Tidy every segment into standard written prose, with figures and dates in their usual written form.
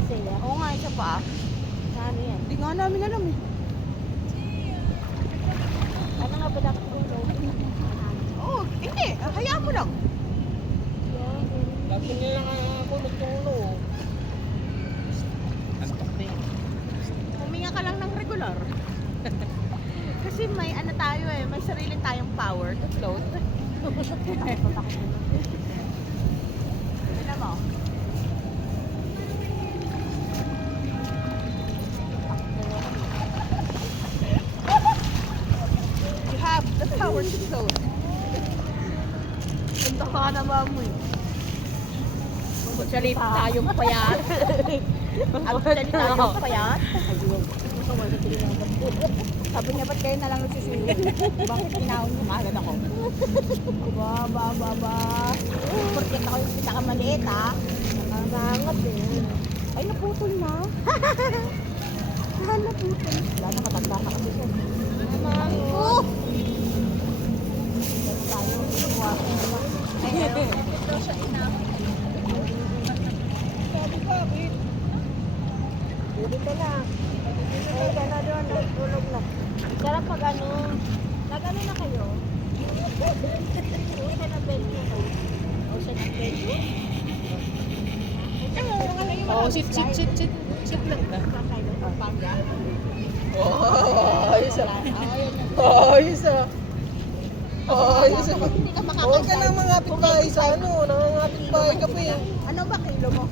Isaiah. Oo nga, isa pa. Ano yan? Hindi nga namin alam eh. Ano nga ba dapat kong low? Oo, hindi. Hayaan mo lang. Lagi nila lang ako nagtulo. Antok na yun. Huminga ka lang ng regular. Kasi may ano tayo eh, may sarili tayong power to float. Tignan mo. You have the power to float. Ganda ka naman mo eh. Magsalita tayong payat. Magsalita tayong payat. Sabi niya, ba't kayo na lang nagsisilip? Bakit pinahon mo agad ako? Ba. Porket ako yung pinakamaliit ha. Nangangat eh. Ay, naputol na. Naputol. Wala na, matanda na kasi siya. Oh! Tayo, ay, ito siya ina. Sabi bakit? Pwede ka na. Ay, ka na doon. Tulog na. Sarap pag ano. Nag-ano na kayo? Usa na bed mo kayo. Usa na bed mo? Oo, sit lang na. Isa. Isa. Isa. Hindi ka Huwag ka nang mangapit bahay sa ano. Nangangapit bahay ka pa eh. Ano ba kilo mo?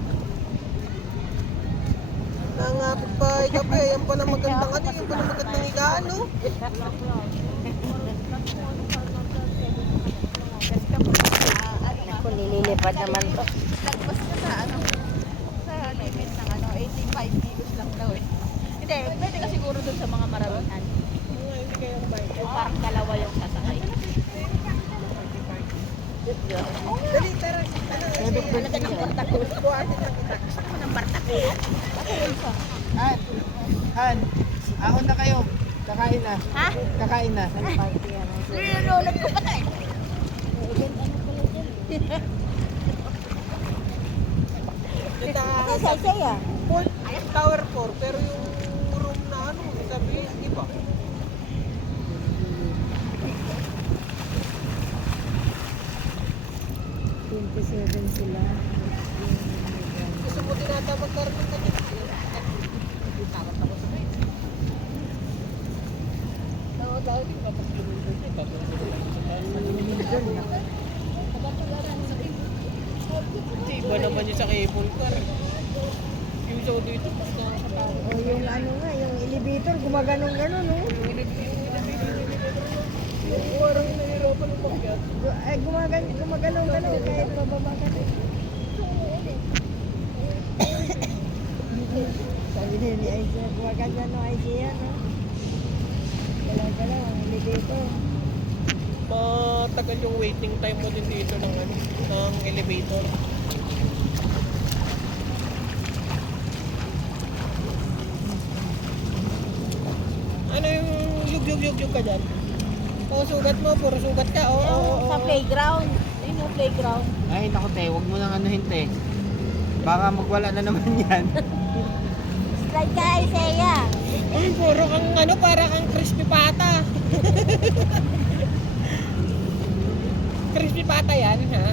Nangangapit bahay ka pa eh. Yan pala magandang ano. Yan pala magandang higaan no. Ako, nililipad naman to. Lagpas ka sa ano. Sa limit ng ano. 85 kilos lang daw eh. Hindi. Pwede ka siguro dun sa mga maramihan. Hindi kayo kumain. O parang dalawa yung sasakay. Dali, tara. Ano ka ng Bartakul? Buhatin lang kita. Gusto ko ng Bartakul. Han, ahon na kayo. Kakain na. Ha? Kakain na. Nilulunod ko pa na eh. Ano sa Isaiah? Tower 4, pero yung room na ano, sabi, iba. Sila. Gusto mo tinatamag ka rin ng kanya. Tawag ako sa kayo. Tawag din kapag lumulog niya. Hindi, iba naman yung sa cable car. Yung show dito, mas nakakatawa. O yung ano nga, yung elevator, gumaganong-ganon, no? Parang nahirapan yung pakyat. Ay, gumaganong-ganon kahit bababa ka na. Sabi niya ni Isaiah, gumaganda no Isaiah, no? Galaw-galaw, ang elevator. Matagal yung waiting time mo din dito ng, ano, ng elevator. Ano yung yug-yug-yug ka dyan? O sugat mo, puro sugat ka. Oo. Sa playground. Yun yung playground. Ay, naku te, huwag mo nang anuhin te. Baka magwala na naman yan. Slide ka, Isaiah. Uy, puro kang ano, para kang crispy pata. Crispy pata yan, ha?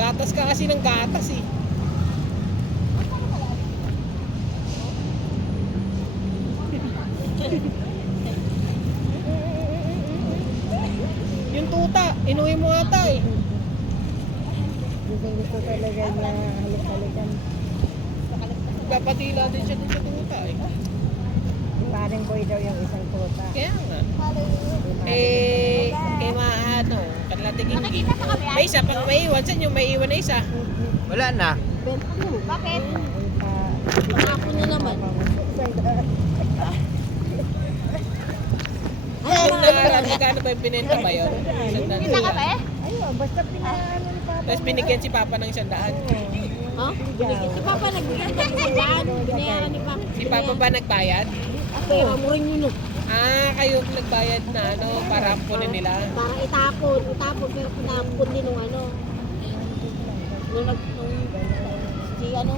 Gatas ka kasi ng gatas eh. Yung tuta, inuwi mo ata eh. Gusto talaga niya halik-halikan. Nagpapadila din siya dun sa tuta eh. Parang boy daw yung isang tuta. Kaya nga. Eh, kay maano, kalatiging may isa pang may iwan. Saan yung may iwan na isa? Wala na. Bakit? Ako na naman. Yung nangalan, magkano ba yung binenta ba yun? Kita ka ba eh? Ayun, basta pinaano ni Papa. Tapos binigyan si Papa ng 100. Ha? Si Papa nagbigay ng buwan. Binayaran ni Papa. Si Papa ba nagbayad? Pera mo rin yun. Ah, kayo nagbayad na ano, para ampunin nila. Para itapon. Itapon. Pero pinapon din nung ano. Nung si ano.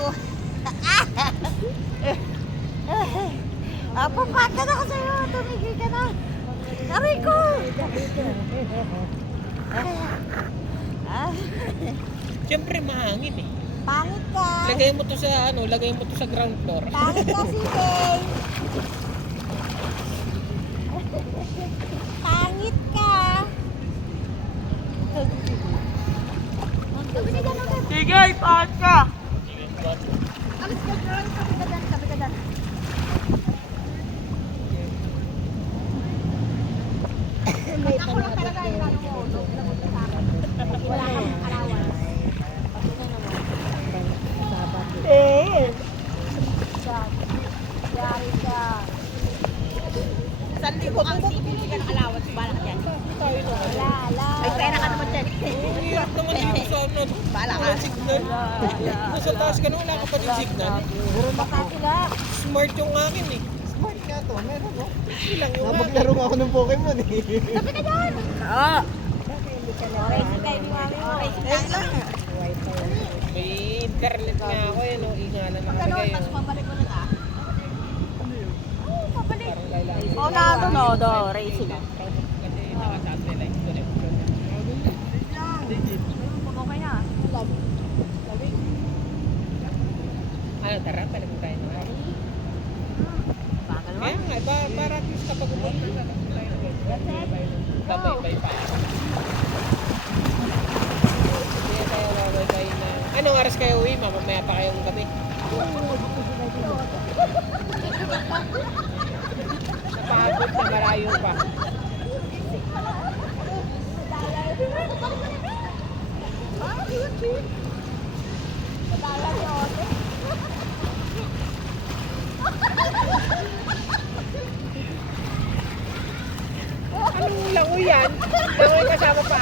ko. Papaka na ako sa'yo. Tumigil ka na. Aray ko. Siyempre mahangin eh. Pangit ka. Lagay mo to sa lagay mo to sa ground floor. Pangit ka si Kay. Pangit ka. Sige, pangit ka. Alis ka dyan. Sabi ka dyan. Sabi ka dyan. Ako lang talaga yung ano mo. Wala kang alawan. Pati na naman. Yari ka. 1,000 ang bibili ka ng allowance. Bala ka dyan. Wala. May pera ka naman dyan. Ang hirap naman dito sa Bala ka. walang signal. Nasa taas ka na, wala ka pa din signal. Baka sila. Smart yung akin eh. Smart ka to, meron mo. Ilang yung akin. Napaglaro ako ng Pokemon eh. Sabi ka dyan. Oo. Race kayo ni mami mo. May internet nga ako yun. Ingalan na Ano, kalagay. tapos pabalik ko na pabalik. Parang kailangan. Oo na ito, no? Do, racing. Kasi naka-satellite connection. Okay na. Ano, tara, talagang tayo na. Baka naman. Kaya nga, para at least kapag umunta na lang tayo. Babay-bay pa. Kaya tayo babay-bay na. Anong oras kayo uwi? Mamamaya pa kayong gabi. Napagod na malayo pa. Anong lango yan? Lango yung kasama pa.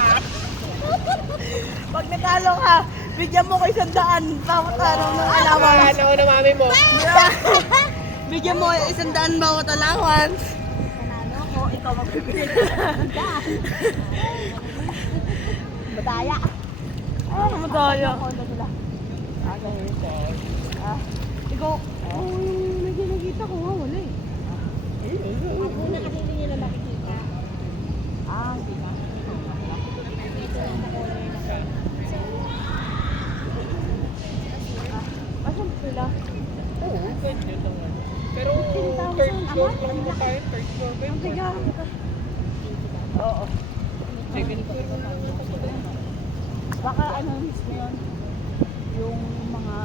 Pag natalo ka, bigyan mo ko 100 bawat araw ng allowance. Ano na mami mo? Bigyan mo 100 bawat allowance. Nanalo ko. Ikaw magbibili. Madaya. Ah, madaya. Kondo nila. Ikaw, nakikita ko nga, wala eh. Ako na kasi hindi nila nakikita. Hindi ba? Asan sila? Oo, pwede naman. Pero third floor lang mo tayo. Third floor ba yun? Oo. Second floor lang mo tayo. Baka ano mismo yun? Yung mga,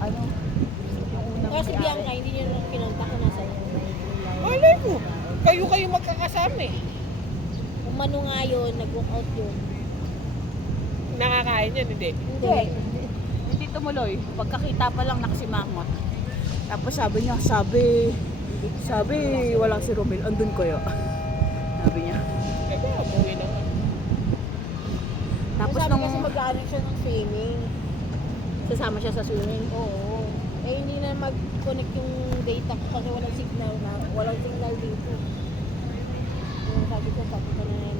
ano, yung unang Kasi Bianca, hindi nyo nang pinunta ko nasa iyo. Malay mo. Kayo magkakasama eh. Umano nga yun, nag-walk out yun. Nakakain yan, hindi. Hindi. Hindi tumuloy. Pagkakita pa lang nakasimangot. Tapos sabi, walang si Romel. Andun kayo. Sabi niya. Aba, umuwi naman. Tapos Sabi nung, kasi mag-ano siya ng swimming. sasama siya sa swimming. Oo. Eh hindi na mag-connect yung data ko kasi walang signal na. Walang signal dito. Yung sabi ko na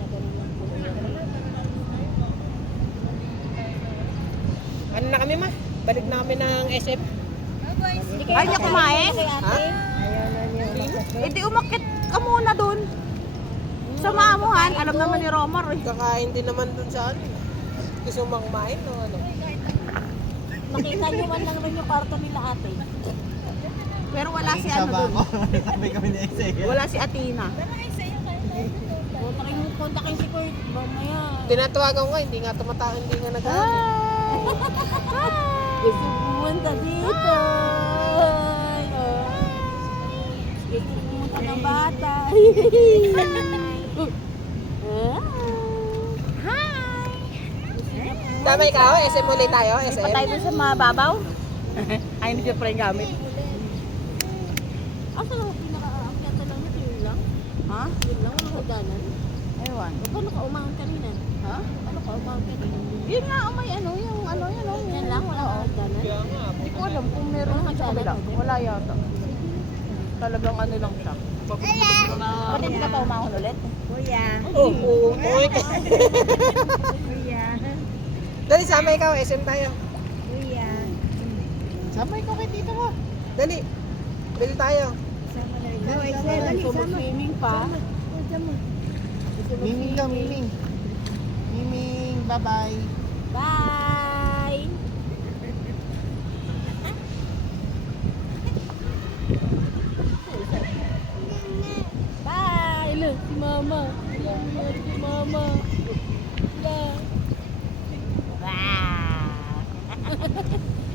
ganun lang po. Ano na kami ma? Balik na kami ng SM. Hindi Ay, niya kumain? Kay ate. Eh di umakit ka muna dun. Sa maamuhan, alam naman ni Romar eh. Kakain din naman dun sa ano. Gusto mo kumain o ano? Makita niyo man lang rin yung kwarto nila ate. Pero wala si ano Sama dun. ako. Sabay kami ni Isaiah. Wala si Athena. Kontakin si Kurt. Mamaya. Tinatawagan ko nga, hindi nga tumatawag, hindi nga nag-ano. Gusto pumunta dito. Gusto pumunta ng bata. Tama ikaw, SM ulit tayo, SM. Patay dun sa mababaw. Ay, hindi ko pa rin gamit. Asa lang pinaka-akyat lang nito yun lang? Ha? Yun lang, walang hagdanan. Ewan. Paano ka umahon kanina? Ha? Paano ka umahon kanina? Yun nga, may ano, yung ano, yun o. Yan lang, walang hagdanan. Kaya nga, Hindi ko alam kung meron naman sa kabila. Wala yata. Talagang ano lang siya. Pati hindi ka pa umahon ulit? Kuya. oo, ka. Kuya. Dali, sama ikaw, SM tayo. Kuya. Sabay ko kay tito mo. Dali. Dali tayo. Gusto mo swimming pa? Miming daw, miming. Miming, bye-bye. Bye! Bye! Look, si Mama. Look, si Mama. Look.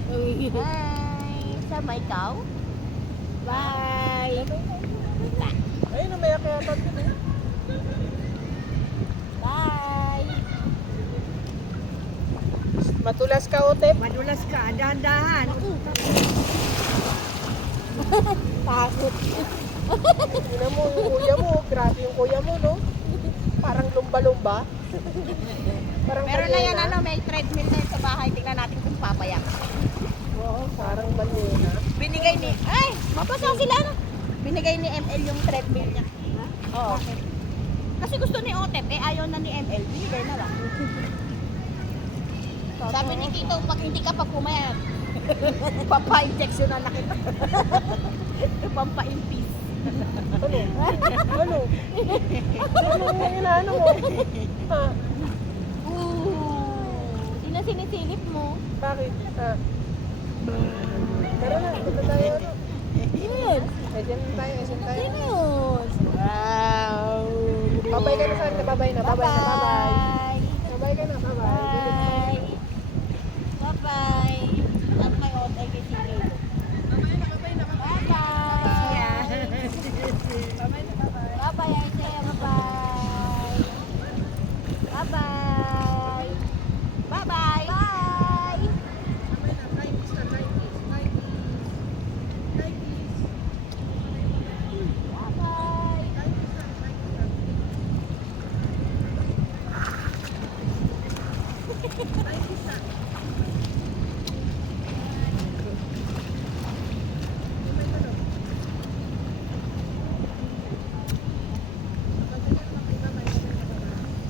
Uy. Bye! Sama ikaw? Bye! Ayun, umayak kaya tayo. Bye! Matulas ka, Otep. Madulas ka, dahan-dahan. Takot. Tingnan mo yung kuya mo. Grabe yung kuya mo, no? Parang lumba-lumba. Parang Meron na yan, banyena. may treadmill na yun sa bahay. Tingnan natin kung papayak. Oo, parang banyena. Binigay ni... Ay! Mapasa sila, no? Binigay ni ML yung treadmill niya. Oo. Kasi gusto ni Otep, ayaw na ni ML. Binigay na lang. Sabi ni Tito, pag hindi ka pa pumayag, papa-injection na kita. Pampa-impis. Ano? Ano? Ano yung inaano mo? Ha? Sino sinisilip mo? Bakit? Ha? Tara na, punta tayo. Ano? Yun. SM tayo, SM tayo. Sino yun? Wow! Babay ka na saan? Babay na, babay na, babay. Bye! Babay ka na, babay. Bye! Bye-bye! At may otay kay Sige. Bye-bye, Isaiah. Bye-bye. Bye-bye. Bye-bye! Bye! Bye-bye.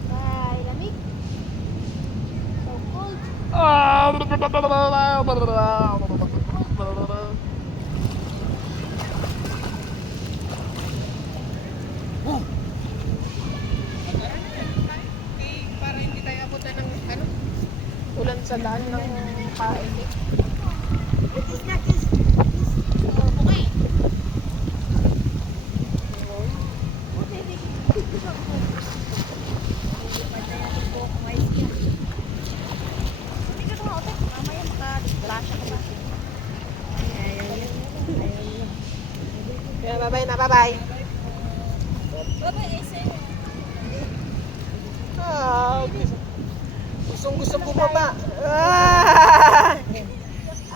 Bye. Lamig. So cold. Para hindi tayo abutan ng ano? Ulan sa daan ng pain. Hindi ka na Otep, mamaya makadisgrasya ka pa. Kaya babay na, babay. Bye-bye, Isaiah. Ah, gustong bumaba. Ah!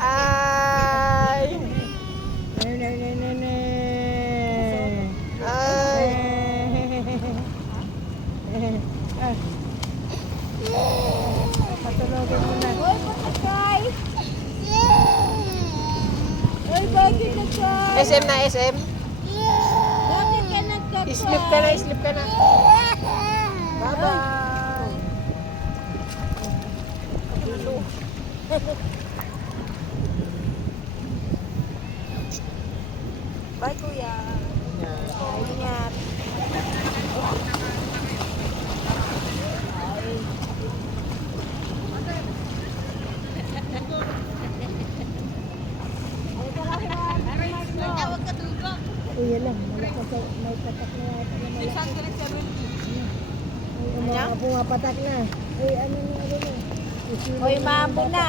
Ay! Ay! Hoy, patagay! Hoy, bakit nagkay? SM na, SM. Bakit ka nagkakay? Sleep ka na, sleep ka na. Bye-bye. Bye, kuya. Ingat. Tawag ka tulog. Uy, yan lang. May patak na yata na malaki. Saan ka rin sa room? Mga pumapatak na. Uy, ano na rin eh. Uy, maambon na.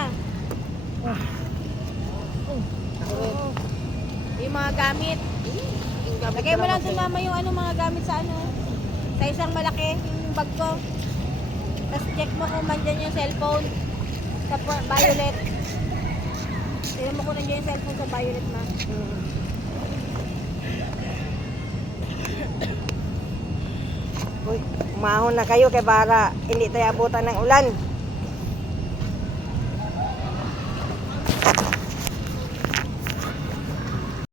Yung mga gamit. Lagay mo lang doon mama yung ano, mga gamit sa ano. Sa isang malaki, yung bag ko. Tapos check mo kung mandyan yung cellphone. Sa violet. Tignan mo kung nandiyan yung cellphone sa violet, ma. Uy, umahon na kayo kay para hindi tayo abutan ng ulan.